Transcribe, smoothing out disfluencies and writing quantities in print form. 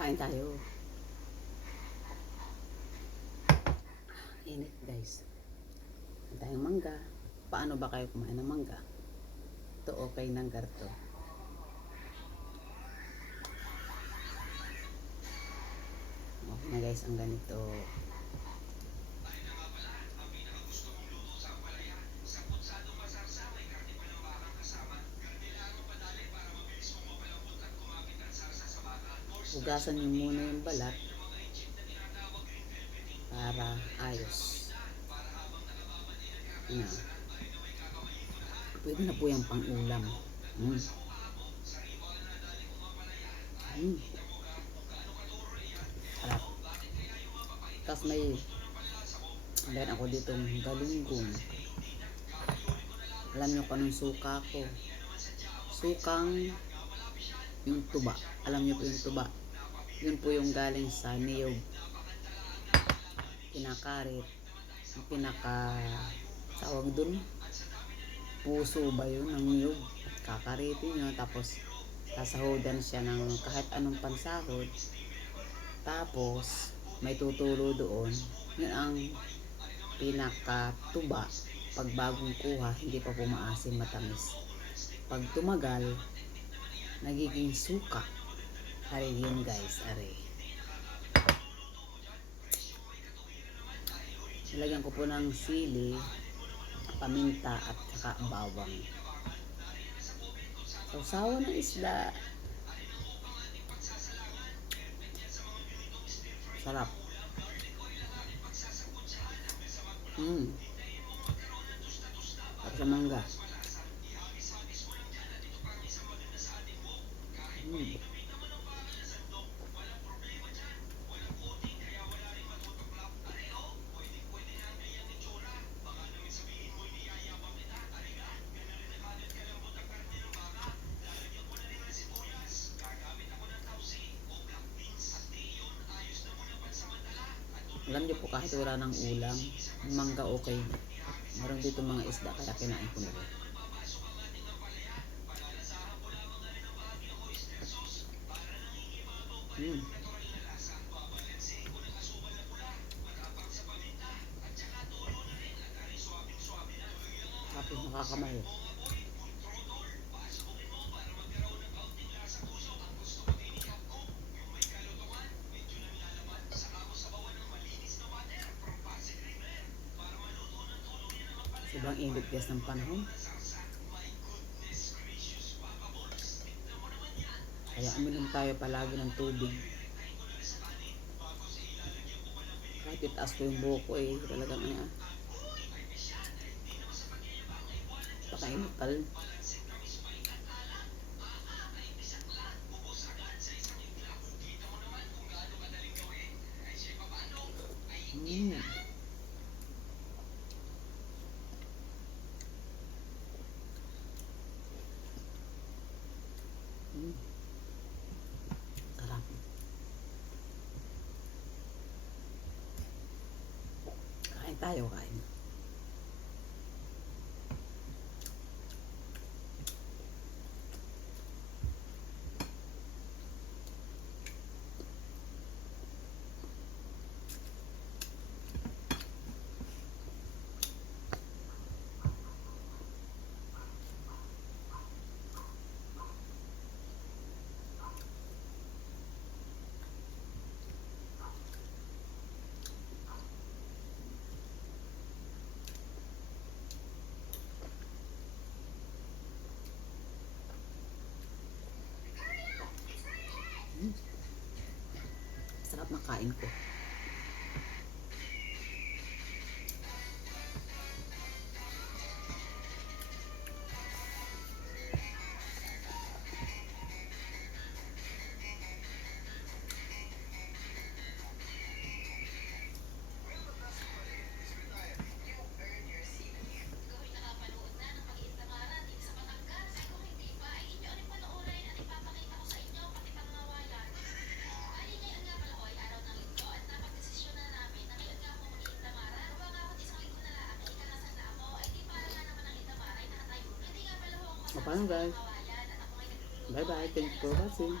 Kain tayo. Init guys. Kain tayong mangga. Paano ba kayo kumain ng mangga? Ito okay ng garto. Okay na guys ang ganito. Hugasan nyo muna yung balat para ayos. Yan. Pwede na po yung pang-ulam. Sarap. Tapos may meron ako ditong galunggong. Alam nyo kung anong suka ko. Sukang yung tuba. Alam nyo po yung tuba. Yun po yung galing sa niyog. Kinakarit. Yung tawag dun. Puso ba yun ng niyog? Kakaritin nyo. Tapos sasahodan siya ng kahit anong pansahod. Tapos may tutulo doon. Yun ang pinakatuba. Pag bagong kuha, hindi pa pumaasim, matamis. Pag tumagal, nagiging suka. Are yun guys, are. Nilagyan ko po ng sili, paminta at saka bawang. Sausawa ng isda. Sarap. At sa mangga. Alam niyo po kahit wala ng ulam, mangga okay. Meron dito mga isda kaya kinain ko na rin. Tapos nakakamayo. Sobrang init guys ng panahon. Kaya uminom tayo palagi ng tubig. Kahit itaas ko yung buhok ko talagang pakainit pa rin. Sarap. Kain tayo, kain. Sarap na kain ko. O paano guys? Bye bye. Thanks for watching.